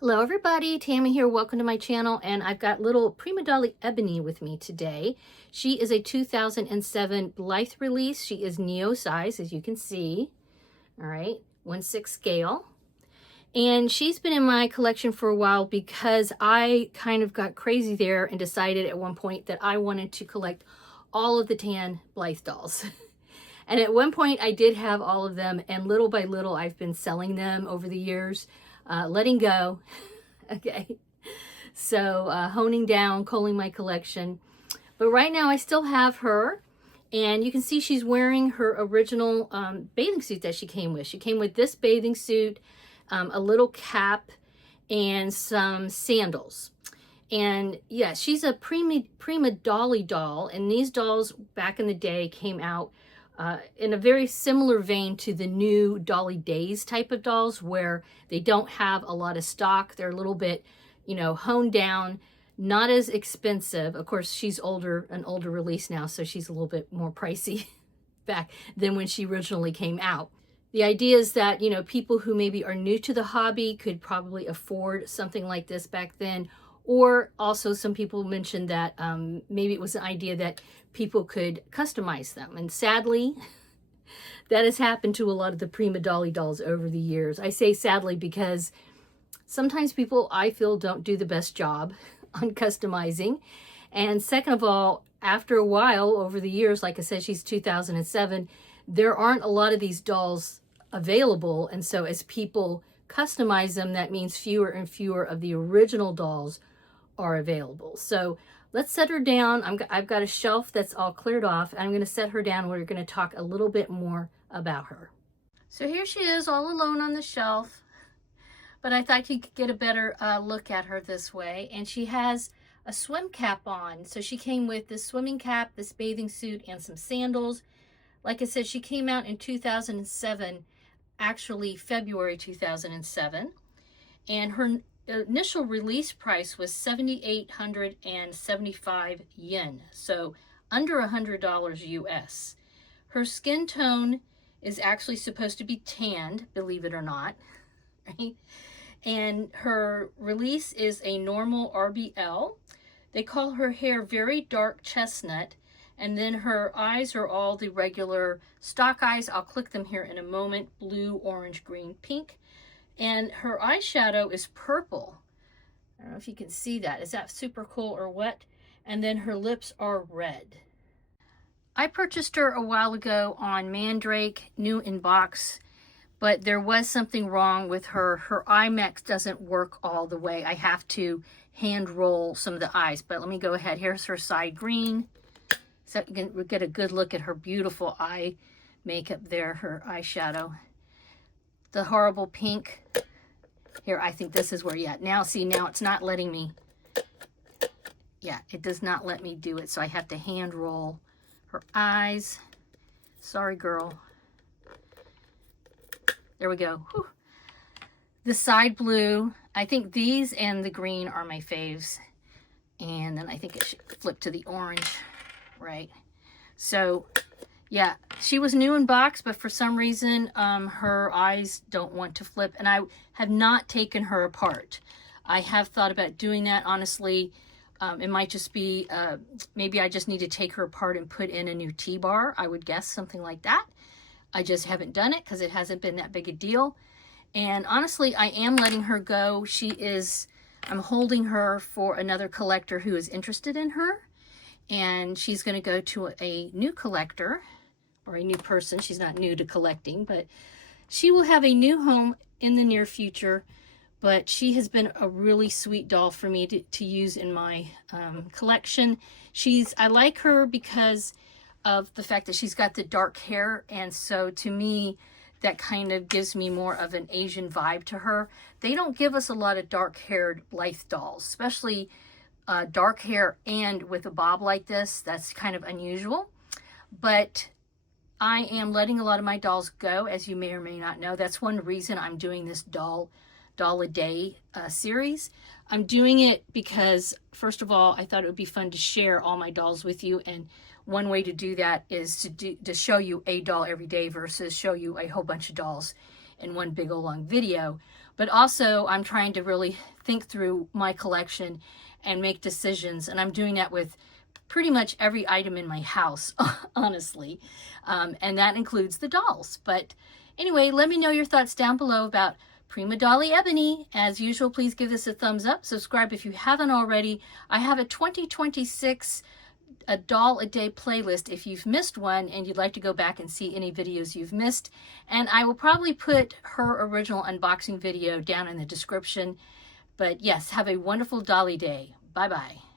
Hello everybody, Tammy here. Welcome to my channel, and I've got little Prima Dolly Ebony with me today. She is a 2007 Blythe release. She is Neo size, as you can see. All right, 1/6 scale. And she's been in my collection for a while because I kind of got crazy there and decided at one point that I wanted to collect all of the tan Blythe dolls. And at one point I did have all of them, and little by little I've been selling them over the years, letting go. Okay, so honing down, culling my collection. But right now I still have her, and you can see she's wearing her original bathing suit that she came with. She came with this bathing suit, a little cap, and some sandals. And yeah, she's a Prima Dolly doll, and these dolls back in the day came out in a very similar vein to the new Dolly Days type of dolls, where they don't have a lot of stock. They're a little bit, you know, honed down, not as expensive. Of course, she's older, an older release now, so she's a little bit more pricey back than when she originally came out. The idea is that, you know, people who maybe are new to the hobby could probably afford something like this back then. Or also some people mentioned that maybe it was an idea that people could customize them. And sadly, that has happened to a lot of the Prima Dolly dolls over the years. I say sadly because sometimes people, I feel, don't do the best job on customizing. And second of all, after a while, over the years, like I said, she's 2007, there aren't a lot of these dolls available. And so as people customize them, that means fewer and fewer of the original dolls are available. So let's set her down. I've got a shelf that's all cleared off, and I'm going to set her down. We're going to talk a little bit more about her. So here she is all alone on the shelf, but I thought you could get a better look at her this way. And she has a swim cap on. So she came with this swimming cap, this bathing suit, and some sandals. Like I said, she came out in 2007, actually February 2007, and her initial release price was 7,875 yen, so under $100 US. Her skin tone is actually supposed to be tanned, believe it or not, right? And her release is a normal RBL. They call her hair very dark chestnut, and then her eyes are all the regular stock eyes. I'll click them here in a moment: blue, orange, green, pink. And her eyeshadow is purple. I don't know if you can see that. Is that super cool or what? And then her lips are red. I purchased her a while ago on Mandrake, new in box, but there was something wrong with her. Her IMAX doesn't work all the way. I have to hand roll some of the eyes, but let me go ahead. Here's her side green. So you can get a good look at her beautiful eye makeup there, her eyeshadow. The horrible pink. Here, I think this is where, yeah, now see, now it's not letting me, yeah, it does not let me do it, so I have to hand roll her eyes. Sorry, girl. There we go. Whew. The side blue, I think these and the green are my faves. And then I think it should flip to the orange, right? So yeah, she was new in box, but for some reason, her eyes don't want to flip, and I have not taken her apart. I have thought about doing that, honestly. It might just be, maybe I just need to take her apart and put in a new T-bar. I would guess something like that. I just haven't done it because it hasn't been that big a deal. And honestly, I am letting her go. I'm holding her for another collector who is interested in her. And she's going to go to a new collector, or a new person. She's not new to collecting, but she will have a new home in the near future. But she has been a really sweet doll for me to use in my collection. I like her because of the fact that she's got the dark hair, and so to me that kind of gives me more of an Asian vibe to her. They don't give us a lot of dark-haired Blythe dolls, especially dark hair and with a bob like this. That's kind of unusual. But I am letting a lot of my dolls go, as you may or may not know. That's one reason I'm doing this doll a day series. I'm doing it because, first of all, I thought it would be fun to share all my dolls with you, and one way to do that is to show you a doll every day versus show you a whole bunch of dolls in one big old long video. but also I'm trying to really think through my collection and make decisions. And I'm doing that with pretty much every item in my house, honestly. And that includes the dolls. But anyway, let me know your thoughts down below about Prima Dolly Ebony. As usual, please give this a thumbs up. Subscribe if you haven't already. I have a 2026 a doll a day playlist if you've missed one and you'd like to go back and see any videos you've missed. And I will probably put her original unboxing video down in the description. But yes, have a wonderful Dolly day. Bye-bye.